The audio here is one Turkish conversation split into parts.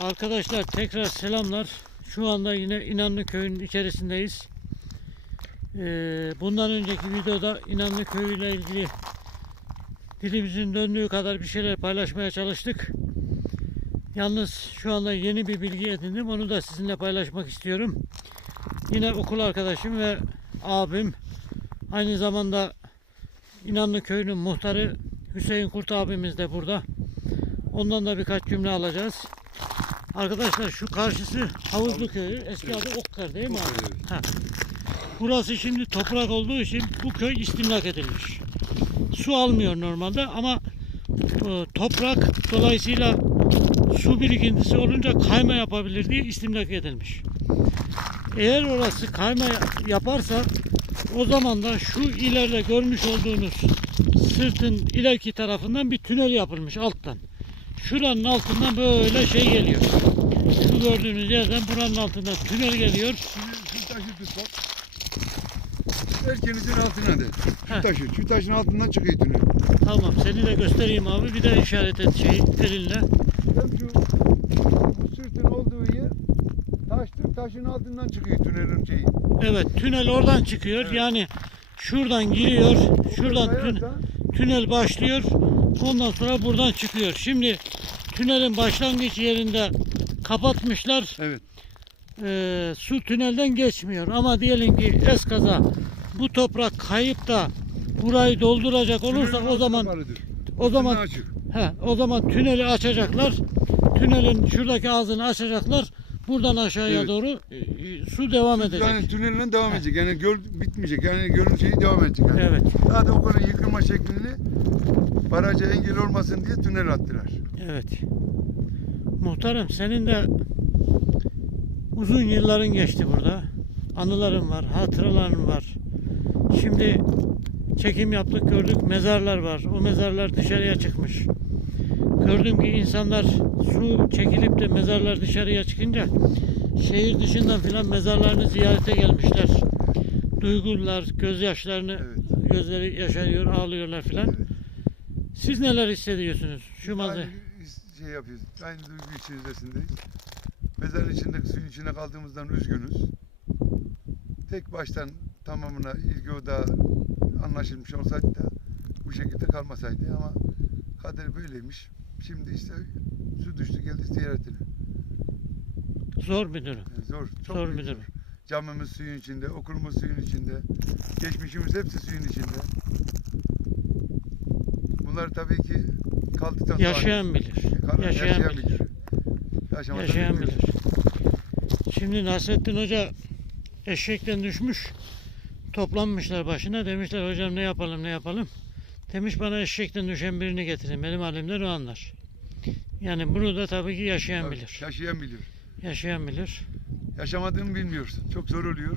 Arkadaşlar tekrar selamlar. Şu anda yine İnanlı Köyü'nün içerisindeyiz. Ee, bundan önceki videoda İnanlı Köyü ile ilgili dilimizin döndüğü kadar bir şeyler paylaşmaya çalıştık. Yalnız şu anda yeni bir bilgi edindim. Onu da sizinle paylaşmak istiyorum. Yine okul arkadaşım ve abim aynı zamanda İnanlı Köyü'nün muhtarı Hüseyin Kurt abimiz de burada. Ondan da birkaç cümle alacağız. Arkadaşlar şu karşısı Havuzlu Köyü. Eski adı Okkar değil mi abi? Ha. Burası şimdi toprak olduğu için bu köy istimlak edilmiş. Su almıyor normalde ama e, toprak dolayısıyla su birikintisi olunca kayma yapabilir diye istimlak edilmiş. Eğer orası kayma yaparsa o zaman da şu ileride görmüş olduğunuz sırtın ileriki tarafından bir tünel yapılmış alttan. Şuranın altından böyle şey geliyor. Şu gördüğünüz yerden buranın altından tünel geliyor. Şu, şu taşı tut bak. Erkenizin altına de. Heh. Şu taşı, şu taşın altından çıkıyor tünel. Tamam seni de göstereyim abi. Bir de işaret et şey elinle. Hem şu bu sırtın olduğu yer taştır, taşın altından çıkıyor tünelin şeyi. Evet tünel oradan çıkıyor. Evet. Yani şuradan giriyor. Şuradan tün- tünel başlıyor. Ondan sonra buradan çıkıyor. Şimdi tünelin başlangıç yerinde kapatmışlar. Evet. Ee, su tünelden geçmiyor. Ama diyelim ki eskaza bu toprak kayıp da burayı dolduracak olursa o zaman o zaman he, o zaman tüneli açacaklar. Tünelin şuradaki ağzını açacaklar. Buradan aşağıya Evet. doğru e, e, su devam edecek. Yani tünelle devam edecek. Yani göl bitmeyecek. Yani gölün şeyi devam edecek. Yani. Evet. Daha da o kadar yıkılma şeklini baraja engel olmasın diye tünel attılar. Evet. Muhtarım senin de uzun yılların geçti burada. Anıların var, hatıraların var. Şimdi çekim yaptık gördük mezarlar var. O mezarlar dışarıya çıkmış. Gördüm ki insanlar su çekilip de mezarlar dışarıya çıkınca şehir dışından filan mezarlarını ziyarete gelmişler. Duygular, gözyaşlarını Evet. gözleri yaşarıyor, ağlıyorlar filan. Evet. Siz neler hissediyorsunuz şu manzara? Şey yapıyoruz. Aynı duygu içerisindeyiz. Mezarın içindeki suyun içine kaldığımızdan üzgünüz. Tek baştan tamamına ilgi odağı anlaşılmış olsaydı da bu şekilde kalmasaydı ama kader böyleymiş. Şimdi işte su düştü geldi ziyaretine. Zor bir durum. Yani zor, çok Zor büyük bir durum. Camımız suyun içinde, okulumuz suyun içinde, geçmişimiz hepsi suyun içinde. Bunlar tabii ki kaldıktan sonra Yaşayan bilir. Kalan Yaşayan bilir. Yaşamadan Yaşayan bilmiyoruz. bilir. Şimdi Nasrettin Hoca eşekten düşmüş. Toplanmışlar başına. Demişler hocam ne yapalım ne yapalım. Demiş bana eşekten düşen birini getirin. Benim halimden o anlar. Yani bunu da tabii ki yaşayan Tabii, bilir. Yaşayan bilir. Yaşayan bilir. Yaşamadığını bilmiyorsun. Çok zor oluyor.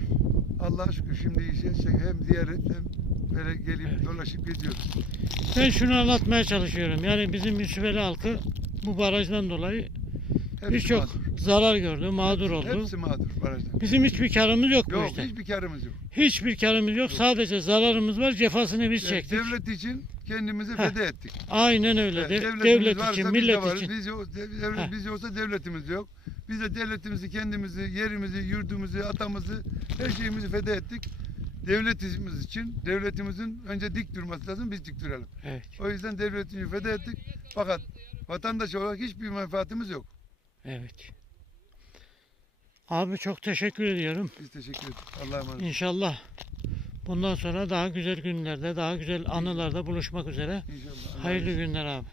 Allah'a şükür şimdi işte şey, hem ziyaret hem böyle gelip Evet. dolaşıp geziyoruz. Ben şunu anlatmaya çalışıyorum. Yani bizim Yusufeli halkı bu barajdan dolayı birçok zarar gördü, mağdur oldu. Hepsi mağdur barajdan. Bizim hiçbir karımız yok, bu Yok işte. hiçbir karımız yok. Hiçbir karımız yok. Sadece zararımız var. Cefasını biz Yani çektik. devlet için kendimizi Heh, feda ettik. Aynen öyle. Evet, De- devletimiz devlet varsa için, biz millet varız. için. Biz, yo- de- devlet, Heh. biz yoksa devletimiz yok. Biz de devletimizi, kendimizi, yerimizi, yurdumuzu, atamızı, her şeyimizi feda ettik. Devletimiz için, devletimizin önce dik durması lazım, biz dik duralım. Evet, O yüzden devletimizi feda ettik. Fakat vatandaş olarak hiçbir menfaatimiz yok. evet. Abi çok teşekkür ediyorum. Biz teşekkür ederiz. Allah'a emanet. İnşallah bundan sonra daha güzel günlerde, daha güzel anılarda buluşmak üzere. İnşallah. Hayırlı günler abi.